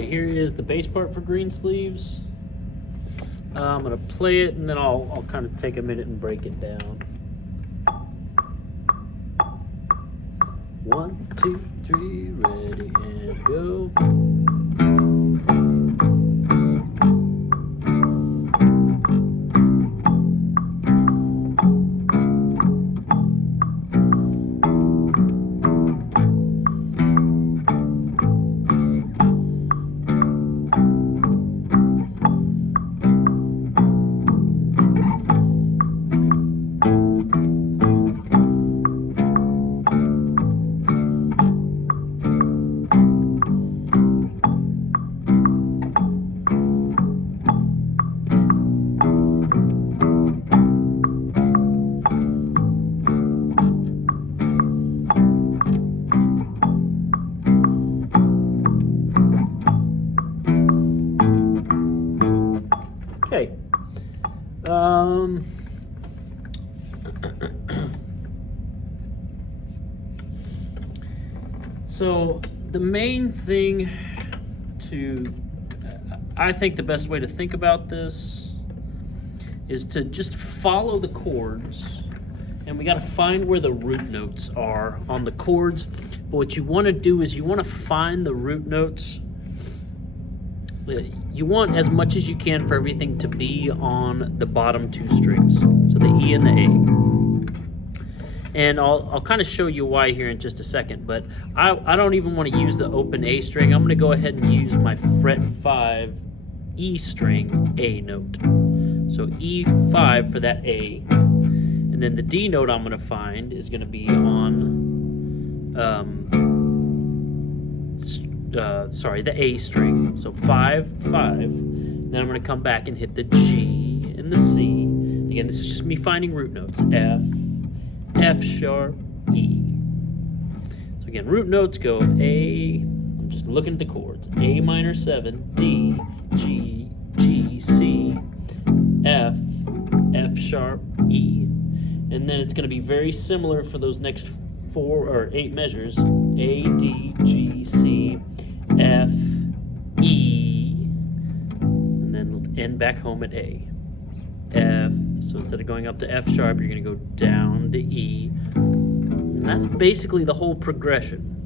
Here is the bass part for Greensleeves. I'm gonna play it and then I'll kind of take a minute and break it down. 1, 2, 3, ready and go. Okay. So the main thing I think the best way to think about this is to just follow the chords, and we got to find where the root notes are on the chords. But what you want to do is you want to find the root notes. You want as much as you can for everything to be on the bottom 2 strings, so the E and the A. And I'll kind of show you why here in just a second, but I don't even want to use the open A string. I'm going to go ahead and use my fret 5 E string A note. So E5 for that A. And then the D note I'm going to find is going to be on the A string. So 5, 5. Then I'm going to come back and hit the G and the C. Again, this is just me finding root notes. F, F sharp, E. So again, root notes go A, I'm just looking at the chords. A minor 7, D, G, G, C, F, F sharp, E. And then it's going to be very similar for those next 4 or 8 measures. A, D, G, C, F, E, and then end back home at A. F, so instead of going up to F sharp, you're going to go down to E. And that's basically the whole progression.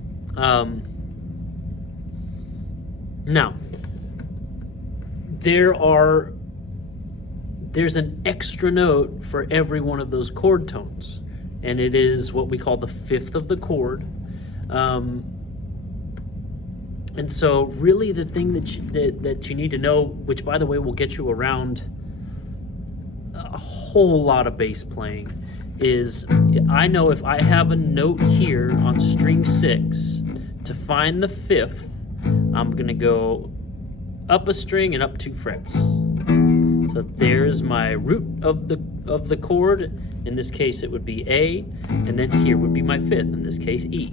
Now, there's an extra note for every one of those chord tones, and it is what we call the 5th of the chord. And so really the thing that you need to know, which by the way will get you around a whole lot of bass playing, is I know if I have a note here on string 6, to find the 5th, I'm gonna go up a string and up 2 frets. So there's my root of the chord. In this case it would be A, and then here would be my 5th, in this case E.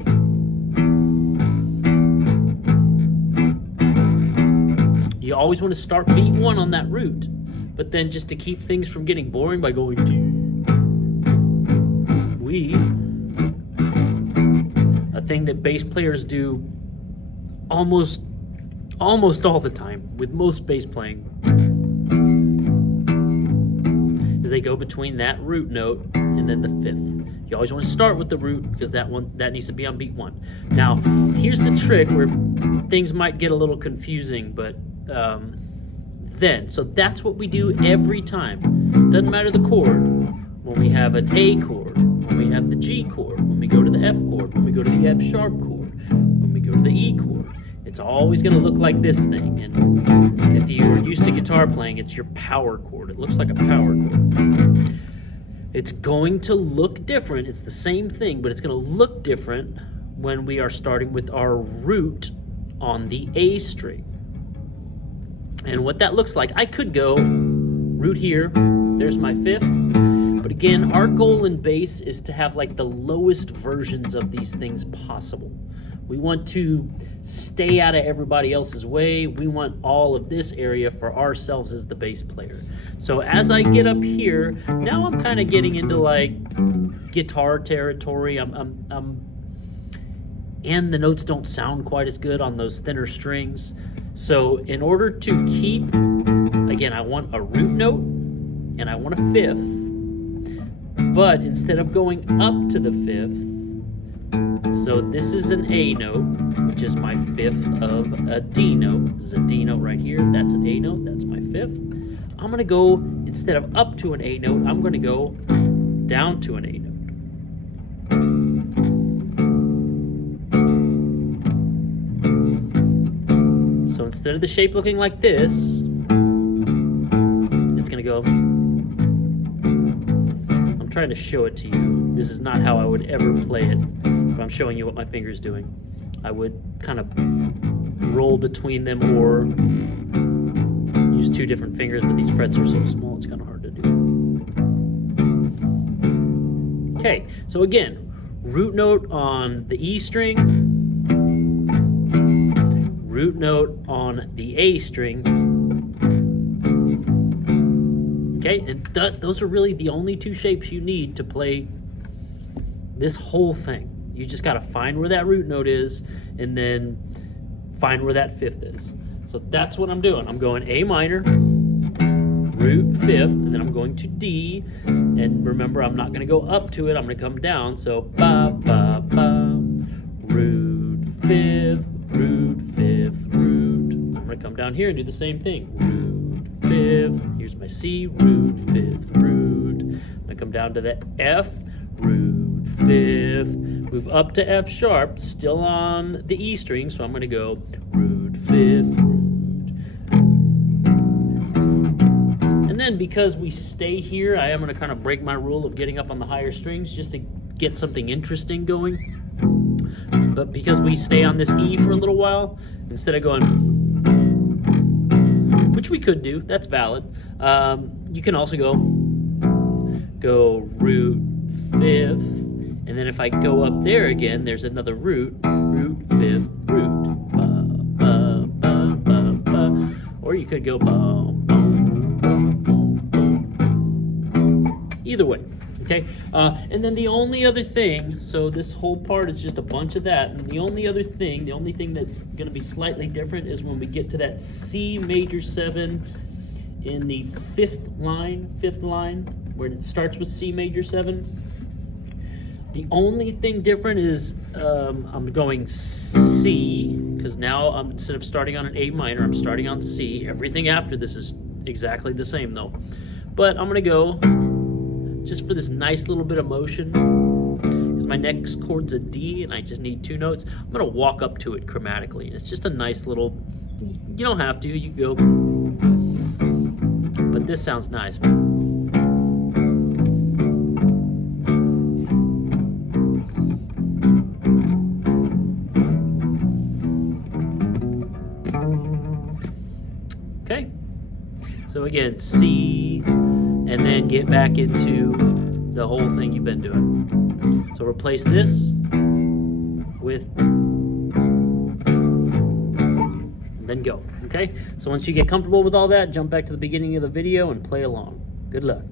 You always want to start beat 1 on that root, but then just to keep things from getting boring by going we, a thing that bass players do almost all the time with most bass playing, is they go between that root note and then the 5th. You always want to start with the root because that needs to be on beat 1. Now, here's the trick where things might get a little confusing, but so that's what we do every time. Doesn't matter the chord. When we have an A chord, when we have the G chord, when we go to the F chord, when we go to the F sharp chord, when we go to the E chord, it's always going to look like this thing. And if you're used to guitar playing, it's your power chord. It looks like a power chord. It's going to look different. It's the same thing, but it's going to look different when we are starting with our root on the A string. And what that looks like, I could go root here, there's my 5th, but again, our goal in bass is to have like the lowest versions of these things possible. We want to stay out of everybody else's way. We want all of this area for ourselves as the bass player. So as I get up here, now I'm kind of getting into like guitar territory. and the notes don't sound quite as good on those thinner strings. So in order to keep, again, I want a root note and I want a fifth, but instead of going up to the fifth, so this is an A note, which is my fifth of a D note. This is a D note right here. That's an A note. That's my fifth. I'm going to go, instead of up to an A note, I'm going to go down to an A note. So instead of the shape looking like this, it's going to go. I'm trying to show it to you. This is not how I would ever play it, but I'm showing you what my finger's doing. I would kind of roll between them or use two different fingers, but these frets are so small it's kind of hard to do. Okay, so again, root note on the E string, root note on the A string. Okay, and those are really the only two shapes you need to play this whole thing. You just got to find where that root note is and then find where that fifth is. So that's what I'm doing. I'm going A minor, root fifth, and then I'm going to D. And remember, I'm not going to go up to it. I'm going to come down. So ba, ba, ba, root fifth, root fifth, root. I'm going to come down here and do the same thing. Root fifth. Here's my C, root fifth, root. I'm going to come down to the F, root fifth. Move up to F sharp, still on the E string, so I'm going to go root fifth, root. And then because we stay here, I am going to kind of break my rule of getting up on the higher strings just to get something interesting going. But because we stay on this E for a little while, instead of going, which we could do, that's valid, you can also go root fifth. And then if I go up there again, there's another root, root, fifth, root. Ba, ba, ba, ba, ba. Or you could go boom, boom, boom, boom, boom. Either way, okay? And then the only other thing, so this whole part is just a bunch of that. And the only thing that's going to be slightly different is when we get to that C major 7 in the fifth line, where it starts with C major 7. The only thing different is I'm going C, because now instead of starting on an A minor, I'm starting on C. Everything after this is exactly the same though. But I'm going to go, just for this nice little bit of motion, because my next chord's a D and I just need two notes, I'm going to walk up to it chromatically. It's just a nice little, you don't have to, you go, but this sounds nice. Okay, so again, C, and then get back into the whole thing you've been doing. So replace this with, and then go, okay? So once you get comfortable with all that, jump back to the beginning of the video and play along. Good luck.